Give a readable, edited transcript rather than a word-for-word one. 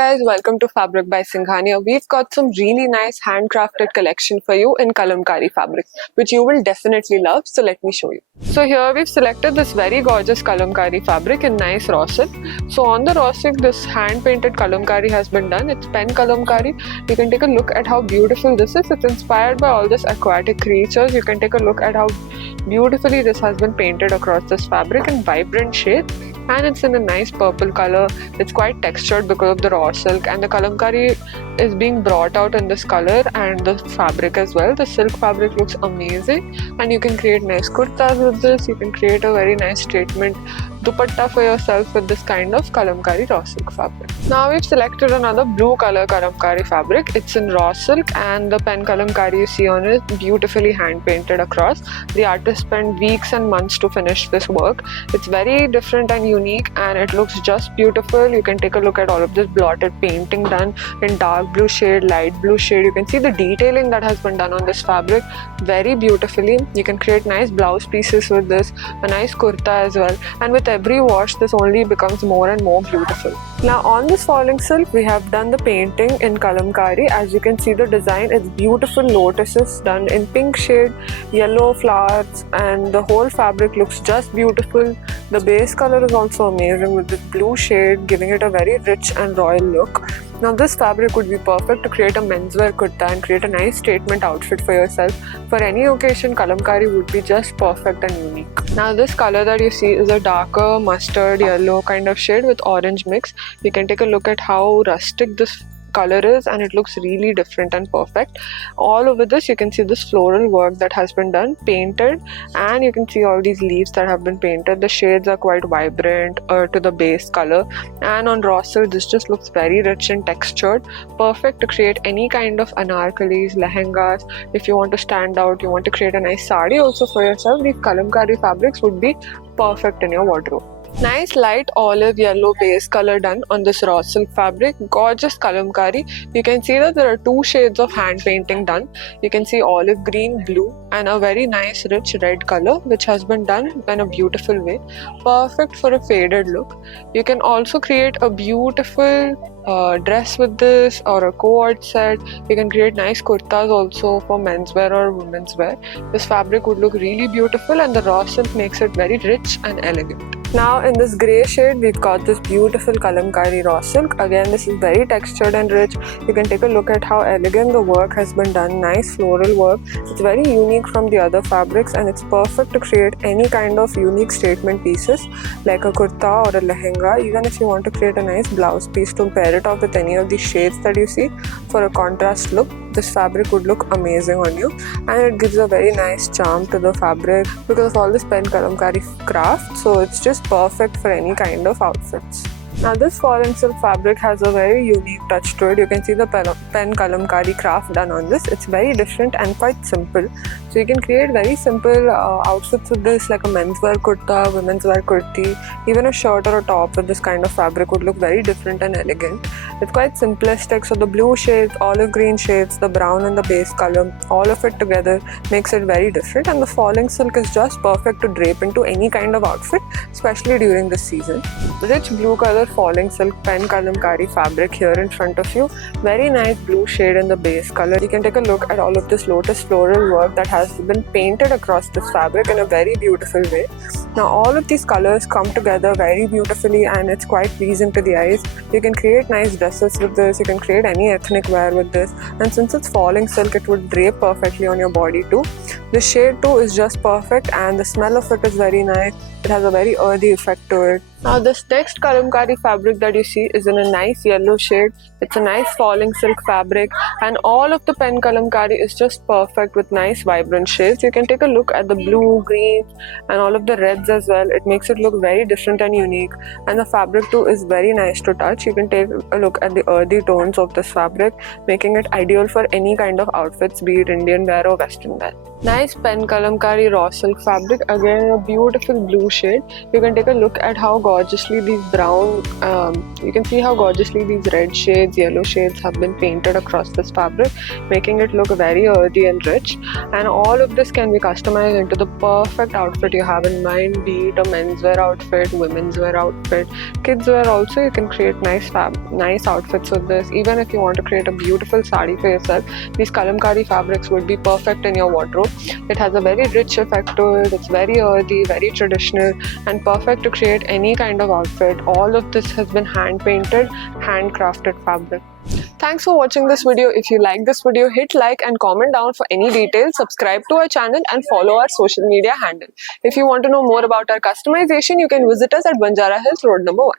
guys, welcome to Fabric by Singhania. We've got some really nice handcrafted collection for you in kalamkari fabric, which you will definitely love. So let me show you. So here we've selected this very gorgeous kalamkari fabric in nice raw silk. So on the raw silk, this hand painted kalamkari has been done. It's pen kalamkari. You can take a look at how beautiful this is. It's inspired by all this aquatic creatures. You can take a look at how beautifully this has been painted across this fabric in vibrant shades. And it's in a nice purple color. It's quite textured because of the raw silk, and the kalamkari is being brought out in this color and the fabric as well. The silk fabric looks amazing, and you can create nice kurtas with this. You can create a very nice statement dupatta for yourself with this kind of kalamkari raw silk fabric. Now we've selected another blue color kalamkari fabric. It's in raw silk, and the pen kalamkari you see on it beautifully hand painted across. The artist spent weeks and months to finish this work. It's very different and unique, and it looks just beautiful. You can take a look at all of this blotted painting done in dark blue shade, light blue shade. You can see the detailing that has been done on this fabric very beautifully. You can create nice blouse pieces with this, a nice kurta as well, and with every wash this only becomes more and more beautiful. Now on this falling silk we have done the painting in kalamkari. As you can see the design, it's beautiful lotuses done in pink shade, yellow flowers, and the whole fabric looks just beautiful. The base color is also amazing with this blue shade, giving it a very rich and royal look. Now this fabric would be perfect to create a menswear kurta and create a nice statement outfit for yourself. For any occasion, kalamkari would be just perfect and unique. Now this color that you see is a darker mustard yellow kind of shade with orange mix. You can take a look at how rustic this color is, and it looks really different and perfect. All over this you can see this floral work that has been done, painted, and you can see all these leaves that have been painted. The shades are quite vibrant to the base color, and on raw silk this just looks very rich and textured, perfect to create any kind of anarkalis, lehengas. If you want to stand out, you want to create a nice sari also for yourself, these kalamkari fabrics would be perfect in your wardrobe. Nice light olive yellow base color done on this raw silk fabric, gorgeous kalamkari. You can see that there are two shades of hand painting done. You can see olive green, blue, and a very nice rich red color which has been done in a beautiful way, perfect for a faded look. You can also create a beautiful dress with this or a co-ord set. You can create nice kurtas also for menswear or women's wear. This fabric would look really beautiful, and the raw silk makes it very rich and elegant. Now in this grey shade we've got this beautiful kalamkari raw silk. Again, this is very textured and rich. You can take a look at how elegant the work has been done, nice floral work. It's very unique from the other fabrics, and it's perfect to create any kind of unique statement pieces like a kurta or a lehenga. Even if you want to create a nice blouse piece to pair it off with any of these shades that you see for a contrast look, this fabric would look amazing on you, and it gives a very nice charm to the fabric because of all this pen kalamkari craft. So it's just perfect for any kind of outfits. Now this falling silk fabric has a very unique touch to it. You can see the pen kalamkari craft done on this. It's very different and quite simple. So you can create very simple outfits with this, like a menswear kurta, women's wear kurti, even a shirt or a top with this kind of fabric would look very different and elegant. It's quite simplistic. So the blue shades, olive green shades, the brown and the base color, all of it together makes it very different, and the falling silk is just perfect to drape into any kind of outfit, especially during this season. Rich blue color falling silk pen kalamkari fabric here in front of you. Very nice blue shade in the base color. You can take a look at all of this lotus floral work that has been painted across this fabric in a very beautiful way. Now all of these colors come together very beautifully, and it's quite pleasing to the eyes. You can create nice dresses with this. You can create any ethnic wear with this, and since it's falling silk, it would drape perfectly on your body too. The shade too is just perfect, and the smell of it is very nice. It has a very earthy effect to it. Now this next kalamkari fabric that you see is in a nice yellow shade. It's a nice falling silk fabric, and all of the pen kalamkari is just perfect with nice vibrant shades. You can take a look at the blue, green, and all of the reds as well. It makes it look very different and unique, and the fabric too is very nice to touch. You can take a look at the earthy tones of this fabric, making it ideal for any kind of outfits, be it Indian wear or Western wear. Nice pen kalamkari raw silk fabric, again a beautiful blue shade. You can take a look at how gorgeously these you can see how gorgeously these red shades, yellow shades have been painted across this fabric, making it look very earthy and rich. And all of this can be customized into the perfect outfit you have in mind, be it a menswear outfit, women's wear outfit, kids wear also. You can create nice outfits with this. Even if you want to create a beautiful sari for yourself, these kalamkari fabrics would be perfect in your wardrobe. It has a very rich effect to it. It's very earthy, very traditional, and perfect to create any kind of outfit. All of this has been hand painted, handcrafted fabric. Thanks for watching this video. If you like this video, hit like and comment down for any details. Subscribe to our channel and follow our social media handle. If you want to know more about our customization, you can visit us at Banjara Hills Road number 1.